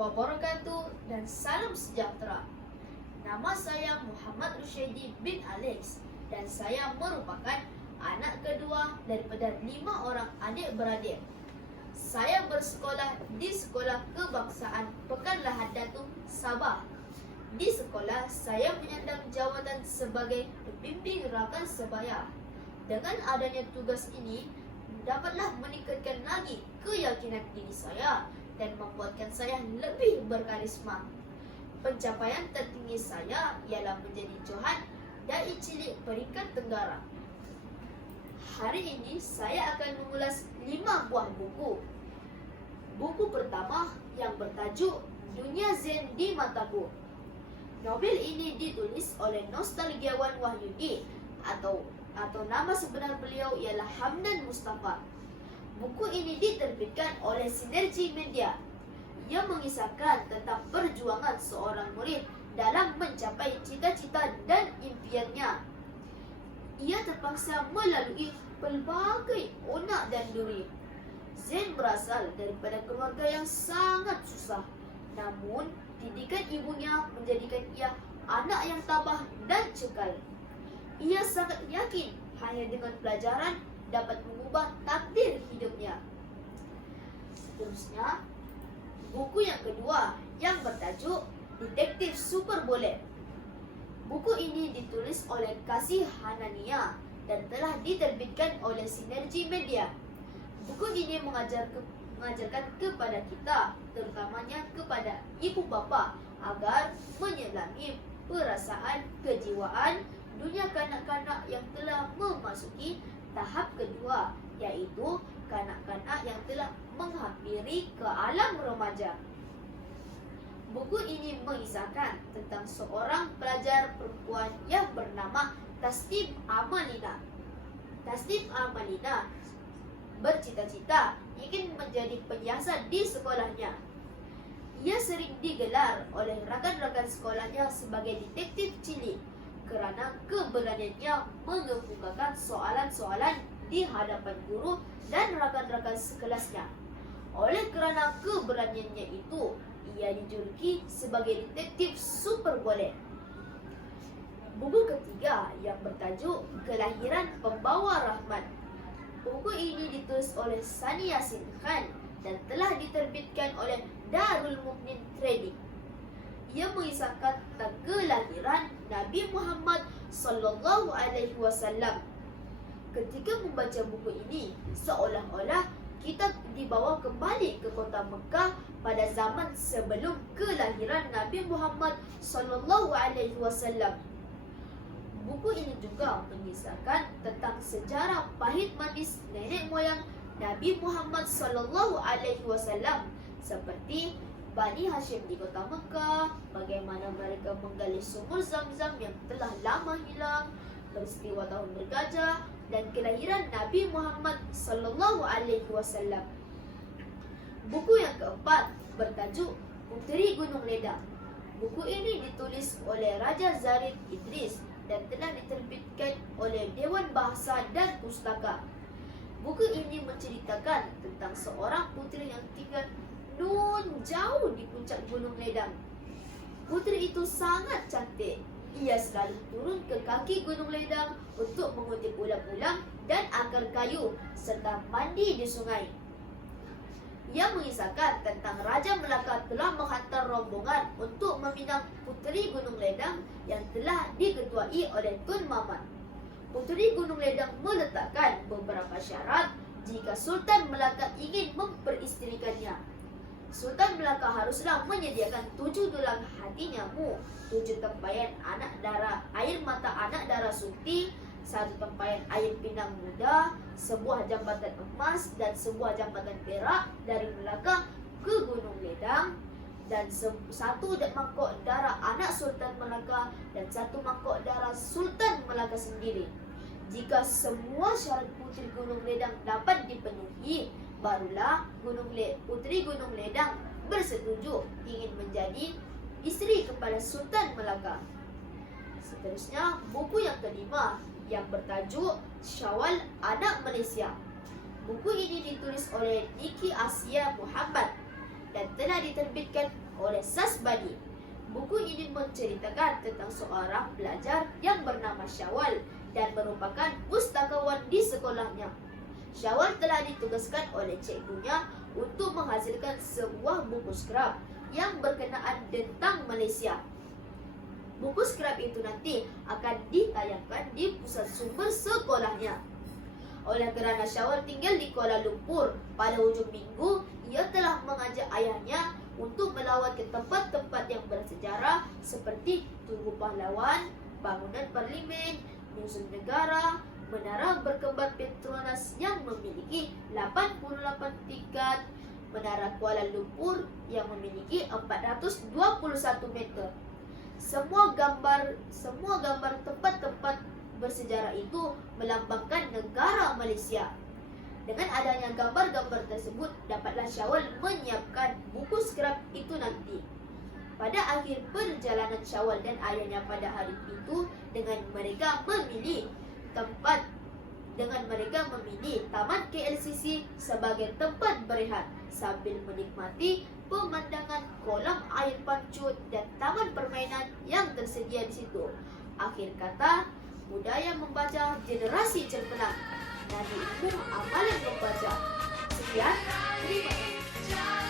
wabarakatuh dan salam sejahtera. Nama saya Muhammad Rushaidi bin Alex dan saya merupakan anak kedua daripada 5 orang adik-beradik. Saya bersekolah di Sekolah Kebangsaan Pekan Lahad Datu, Sabah. Di sekolah, saya menyandang jawatan sebagai pembimbing rakan sebaya. Dengan adanya tugas ini, dapatlah meningkatkan lagi keyakinan diri saya dan membuatkan saya lebih berkarisma. Pencapaian tertinggi saya ialah menjadi Johan Dai Cilik peringkat Tenggara. Hari ini saya akan mengulas 5 buah buku. Buku pertama yang bertajuk Dunia Zen di Mataku. Novel ini ditulis oleh nostalgiawan Wahyudi atau nama sebenar beliau ialah Hamdan Mustafa. Buku ini diterbitkan oleh Sinergi Media. Ia mengisahkan tentang perjuangan seorang murid dalam mencapai cita-cita dan impiannya. Ia terpaksa melalui pelbagai onak dan duri. Zen berasal daripada keluarga yang sangat susah. Namun, didikan ibunya menjadikan ia anak yang tabah dan cekal. Ia sangat yakin hanya dengan pelajaran dapat mengubah takdir hidupnya. Seterusnya, buku yang kedua yang bertajuk Detektif Super Bullet. Buku ini ditulis oleh Kasih Hanania dan telah diterbitkan oleh Sinergi Media. Buku ini mengajarkan kepada kita, terutamanya kepada ibu bapa, agar menyelami perasaan kejiwaan dunia kanak-kanak yang telah memasuki tahap kedua, yaitu kanak-kanak yang telah menghampiri ke alam remaja. Buku ini mengisahkan tentang seorang pelajar perempuan yang bernama Tasnim Amalina. Tasnim Amalina bercita-cita ingin menjadi penyiasat di sekolahnya. Ia sering digelar oleh rakan-rakan sekolahnya sebagai detektif cilik kerana keberaniannya mengemukakan soalan-soalan di hadapan guru dan rakan-rakan sekelasnya. Oleh kerana keberaniannya itu, ia dijuluki sebagai detektif super bullet. Buku ketiga yang bertajuk Kelahiran Pembawa Rahmat. Buku ini ditulis oleh Sani Yasin Khan dan telah diterbitkan oleh Darul Mukmin Trading. Ia mengisahkan tentang kelahiran Nabi Muhammad sallallahu alaihi wasallam. Ketika membaca buku ini, seolah-olah kita dibawa kembali ke kota Mekah pada zaman sebelum kelahiran Nabi Muhammad sallallahu alaihi wasallam. Buku ini juga mengisahkan tentang sejarah pahit manis nenek moyang Nabi Muhammad sallallahu alaihi wasallam seperti Bani Hashim di kota Mekah, bagaimana mereka menggali sumur Zam-Zam yang telah lama hilang, peristiwa tahun bergajah dan kelahiran Nabi Muhammad sallallahu alaihi wasallam. Buku yang keempat bertajuk Puteri Gunung Ledang. Buku ini ditulis oleh Raja Zarif Idris dan telah diterbitkan oleh Dewan Bahasa dan Pustaka. Buku ini menceritakan tentang seorang puteri yang tinggal nun jauh di puncak Gunung Ledang. Puteri itu sangat cantik. Ia selalu turun ke kaki Gunung Ledang untuk mengutip ulang-ulang dan akar kayu serta mandi di sungai. Ia mengisahkan tentang Raja Melaka telah menghantar rombongan untuk meminang Puteri Gunung Ledang yang telah diketuai oleh Tun Mamat. Puteri Gunung Ledang meletakkan beberapa syarat jika Sultan Melaka ingin memperisterikannya. Sultan Melaka haruslah menyediakan 7 dulang hati nyamuk, 7 tempayan anak darah air mata anak darah sunti, 1 tempayan air pinang muda, sebuah jambatan emas dan sebuah jambatan perak dari Melaka ke Gunung Ledang, dan 1 mangkok darah anak Sultan Melaka dan 1 mangkok darah Sultan Melaka sendiri. Jika semua syarat Puteri Gunung Ledang dapat dipenuhi, barulah Puteri Gunung Ledang bersetuju ingin menjadi isteri kepada Sultan Melaka. Seterusnya, buku yang kelima yang bertajuk Syawal Anak Malaysia. Buku ini ditulis oleh Niki Asia Muhammad dan telah diterbitkan oleh Sasbani. Buku ini menceritakan tentang seorang pelajar yang bernama Syawal dan merupakan pustakawan di sekolahnya. Syawal telah ditugaskan oleh cikgunya untuk menghasilkan sebuah buku skrap yang berkenaan tentang Malaysia. Buku skrap itu nanti akan ditayangkan di pusat sumber sekolahnya. Oleh kerana Syawal tinggal di Kuala Lumpur, pada hujung minggu, ia telah mengajak ayahnya untuk melawat ke tempat-tempat yang bersejarah seperti Tugu Pahlawan, bangunan Parlimen, Museum Negara, Menara Berkembar Petronas yang memiliki 88 tingkat, Menara Kuala Lumpur yang memiliki 421 meter. Semua gambar tempat-tempat bersejarah itu melambangkan negara Malaysia. Dengan adanya gambar-gambar tersebut, dapatlah Syawal menyiapkan buku skrap itu nanti. Pada akhir perjalanan Syawal dan ayahnya pada hari itu, dengan mereka memilih Taman KLCC sebagai tempat berehat sambil menikmati pemandangan kolam air pancut dan taman permainan yang tersedia di situ. Akhir kata, budaya membaca generasi cerpenang. Nabi Ibu amalan membaca. Sekian, terima kasih.